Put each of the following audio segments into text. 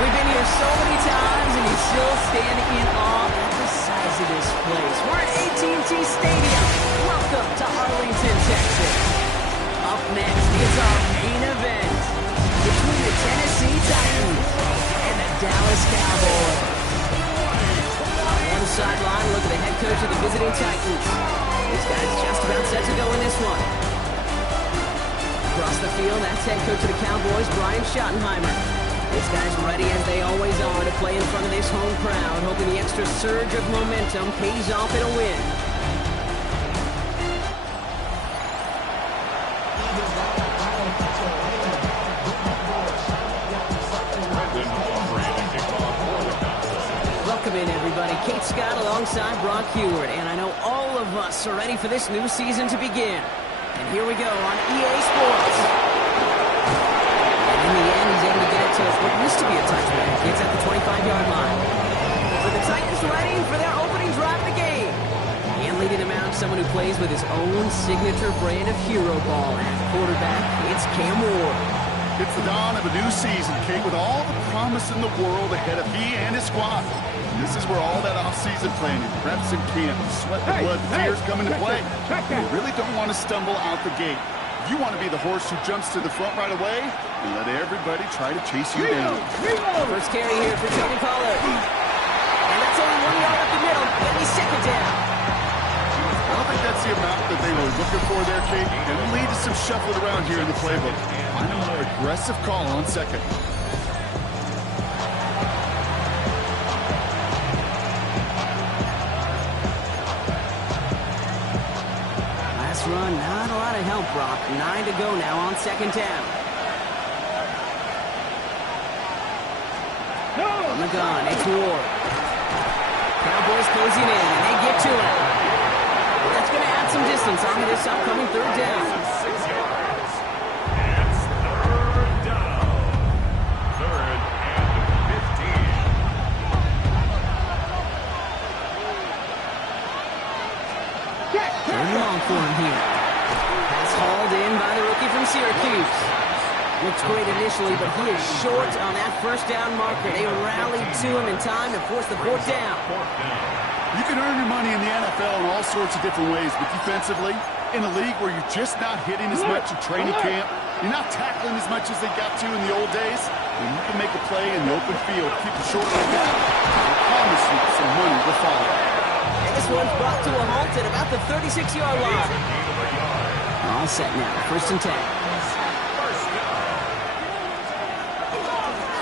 We've been here so many times, and you still stand in awe at the size of this place. We're at AT&T Stadium. Welcome to Arlington, Texas. Up next is our main event between the Tennessee Titans and the Dallas Cowboys. On one sideline, look at the head coach of the visiting Titans. This guy's just about set to go in this one. Across the field, that's head coach of the Cowboys, Brian Schottenheimer. This guy's ready, as they always are, to play in front of this home crowd, hoping the extra surge of momentum pays off in a win. Welcome in, everybody. Kate Scott alongside Brock Heward, and I know all of us are ready for this new season to begin. And here we go on EA Sports. And in the end, he's able to get it to what used to be a touchback. It's at the 25-yard line. So the Titans ready for their opening drive of the game. And leading them out, someone who plays with his own signature brand of hero ball at quarterback. It's Cam Ward. It's the dawn of a new season, Kate, with all the promise in the world ahead of he and his squad. This is where all that off-season planning, reps in camp, sweat and blood, tears come into play. You really don't want to stumble out the gate. You want to be the horse who jumps to the front right away and let everybody try to chase you down. First carry here for Tony Pollard. And that's only 1 yard up the middle. Maybe second down. I don't think that's the amount that they were looking for there, Kate. And it'll lead to some shuffling around here in the playbook. Find a more aggressive call on second. Run, not a lot of help, Brock. 9 to go now on second down. On the gun, it's Ward. Cowboys closing in, and they get to it. That's going to add some distance onto this upcoming third down. 6 yards. It's third down. Third and 15. Third and long for him here. Pass hauled in by the rookie from Syracuse. Looks great initially, but he is short on that first down marker. They rallied to him in time to force the fourth down. You can earn your money in the NFL in all sorts of different ways, but defensively, in a league where you're just not hitting as much in training camp, you're not tackling as much as they got to in the old days, and you can make a play in the open field, keep it short like that, I promise you some money will follow. And this one's brought to a halt at about the 36-yard line. All set now, first and 10.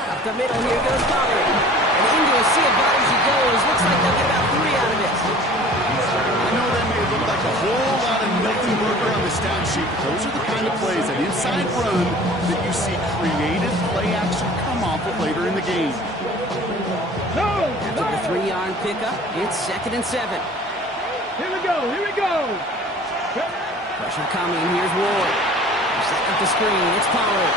Up the middle, here goes Pollard. And into a sea of bodies he goes. Looks like they'll get about 3 out of this. I know that may look like a whole lot of nothing burger on the stat sheet, but those are the kind of plays, an inside run, that you see creative play action come off of later in the game. After the 3-yard pickup, it's second and 7. Here we go, here we go. Pressure coming, here's Ward. Setting up the screen, it's Pollard.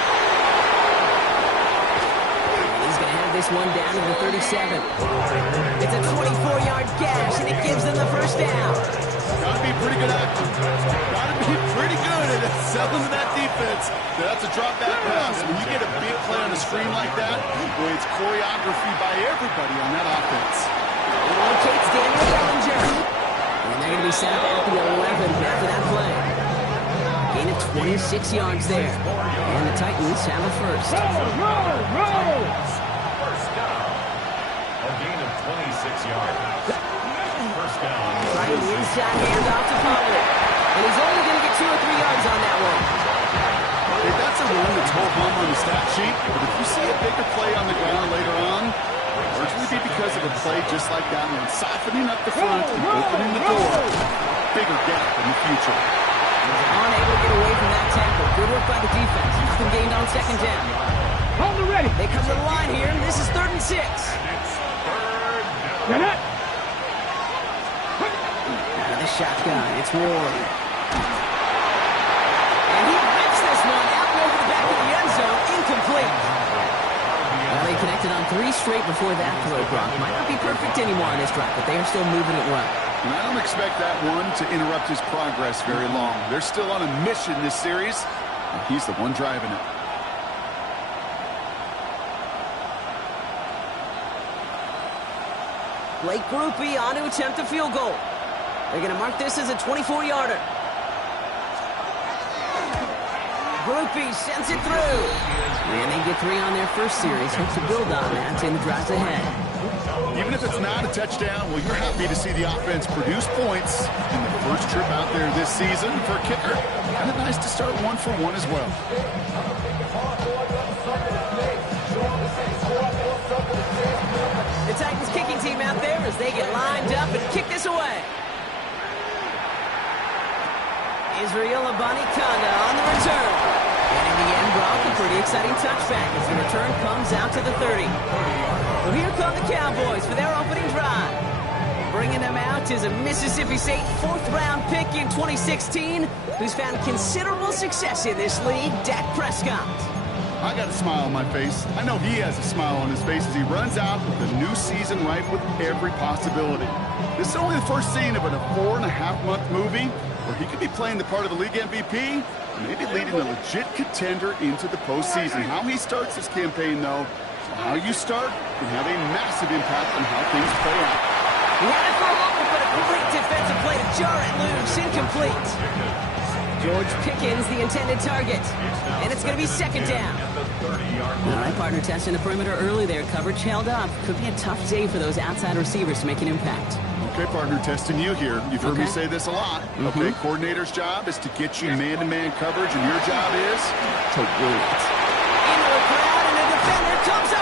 And he's going to have this one down to the 37. It's a 24-yard gash, and it gives them the first down. Gotta be pretty good acting. Gotta be pretty good at selling to that defense. That's a drop back pass. When you get a big play on a screen like that, boy, it's choreography by everybody on that offense. It locates Daniel Bellinger. And they're going to be set up at the 11 after that play. Gain of 26 yards there. And the Titans have a first. Roll! First down. A gain of 26 yards. First down. Right inside handoff to Pollard. And he's only going to get 2 or 3 yards on that one. Hey, that's a run that's whole home on the stat sheet, but if you see a bigger play on the ground later on, it'll largely be because of a play just like that one, softening up the front and opening the door. Bigger gap in the future. Unable to get away from that tackle. Good work by the defense. Nothing gained on second down. Hold it ready. They come to the line here, and this is third and 6. Get it. Out of the shotgun, it's Ward. And he rips this one out over the back of the end zone. Incomplete. Well, they connected on 3 straight before that throw, Brock. Might not be perfect anymore on this drive, but they are still moving it well. And I don't expect that one to interrupt his progress very long. They're still on a mission this series, and he's the one driving it. Blake Groupie on to attempt the field goal. They're going to mark this as a 24-yarder. Groupie sends it through. And they get 3 on their first series. Hope to build on that in the drives ahead. Even if it's not a touchdown, well, you're happy to see the offense produce points in the first trip out there this season. For a kicker, kind of nice to start 1 for 1 as well. The Titans kicking team out there as they get lined up and kick this away. Israel Abanikanda on the return. And in the end, Brock, a pretty exciting touchback as the return comes out to the 30. Well, here come the Cowboys for their opening drive. Bringing them out is a Mississippi State 4th-round pick in 2016 who's found considerable success in this league, Dak Prescott. I got a smile on my face. I know he has a smile on his face as he runs out with the new season ripe with every possibility. This is only the first scene of a 4.5-month movie where he could be playing the part of the league MVP, maybe leading a legit contender into the postseason. How he starts this campaign, though, how you start can have a massive impact on how things play out. He had it for a moment, but a complete defensive play to jar it loose, incomplete. George Pickens, the intended target. And it's going to be 2nd down. All right, partner, testing the perimeter early there. Coverage held up. Could be a tough day for those outside receivers to make an impact. Okay, partner, testing you here. You've heard me say this a lot. Okay, coordinator's job is to get you man-to-man coverage, and your job is to win it. Into the crowd, and the defender comes up.